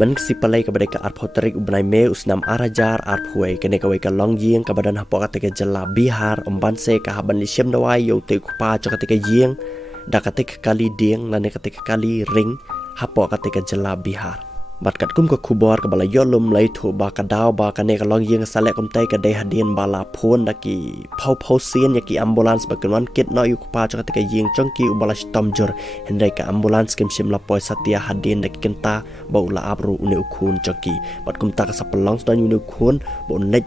มันสิปะเลยกับบัดกะอาร์พอตริกอุบไนเมอุสนามอาราจาร์อาร์พวยกันในกะเวกะลองเยียงกับบัดนหปอกะตะกะจลาบิฮาร์บันเซกะฮับันลิเชมดวายโยติคุปาจกะตะกะเยียงดากะตะกะกาลีเดียงนันในกะตะกะกาลีริงหปอกะตะกะจลาบิฮาร์บัดกัดกุมกับคูบอร์กับบลายอลมไหลถูบากระดาวบากันเนกะลองเยียงสะเละกุมไตกะเดหะเดียนบาลาโพนดากีเผาเซียนยากีอัมบูลันส์บักกันวันเกตนอยุคุปาจกะตะกะเยียงจังกีอุบลาชตอมจอร์เห็นไรกะอัมบูลันส์เกมชิมลาปอยสัตยาหะเดียนดากิกันตาบาอุลาอับรูอุเนอุคูนจังกีบัดกุมตากะสับปะลองสดอนอุเนอุคูนบอุนเล็ก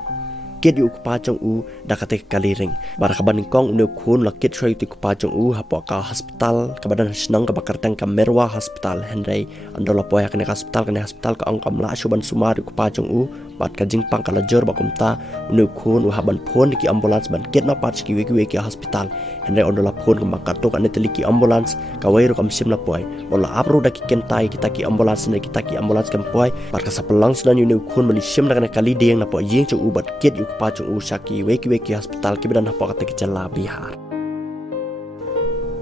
เกียรติอุกปาจงอูดักเตกกาลีริงบาร์ขบันกองอุเนคูนลักเกียรติช่วยอุกปาจงอูฮับปอกาฮัสปิตัลขบันชนังกับบักรตังกับเมรวาฮัสปิตัลเฮนไรอันดอลปอยกันในฮัสปิตัลกันในฮัสปิตัลก็อังกำละชุบันสุมารุกปาจงอูบัดกจิงปังกะละจอร์บักุมตาอุเนคูนอุฮับันพนดิกิอัมบูลันส์บันเกียรตินอปัชกิเวกิฮัสปิตัลเฮนไรอันดอลพนกับบักรตุกอันเนตลิกิอัมบูลันส์กาวเวรุกับชิมละปอยบอลอับรูดักิเกนไตกิตากิอัมบูลันส์ในกิตากิอัมบูลันส์กันปอยบัดกษับลังสดานอุเนคูนบลิชิมนักในกาลีเดียงนับปอยยิงจงอูบัดเกียรติอุกปาจงอูชักWeki hospital kibadan hapa kata kejala bihar.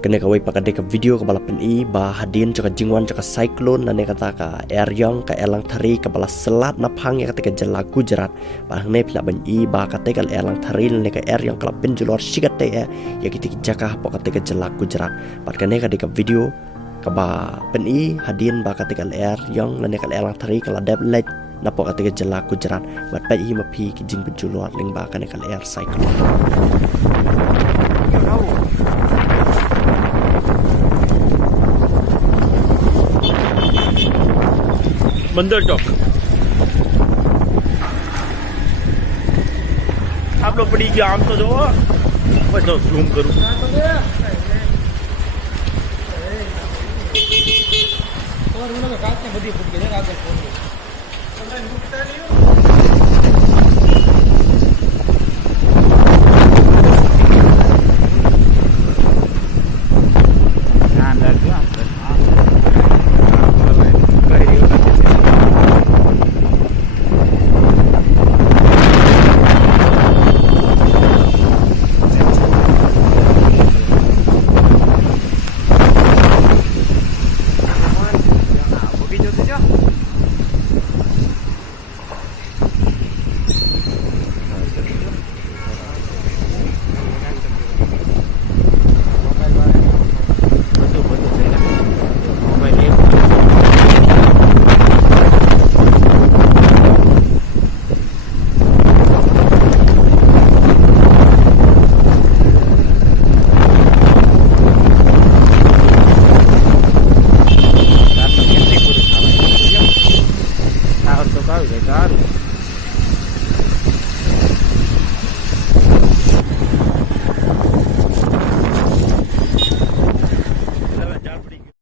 Kena kawai pakai deka video kepala PNI bah hadin cakap jingwan cakap Cyclone nane kata ka Eryong ka elang thari kepala selat napang ya kata kejala Gujarat. Bah ne pila PNI bah kata ka elang thari nane ka Eryong kala penjulor sikate ya kita jaka hapa kata kejala Gujarat. Bah kena ka deka video kaba PNI hadin bah kata ka Eryong nane ka elang thari kala deblet napok kata jala Gujarat bat pai hi mapi ki jing bejuluar ling ba kan kal air cyclone मंदिर चौक आप लोग बड़ी की आम तो जो मैं तो जूम करूँ और उन लोग का काट के बड़ी फुट गए रात को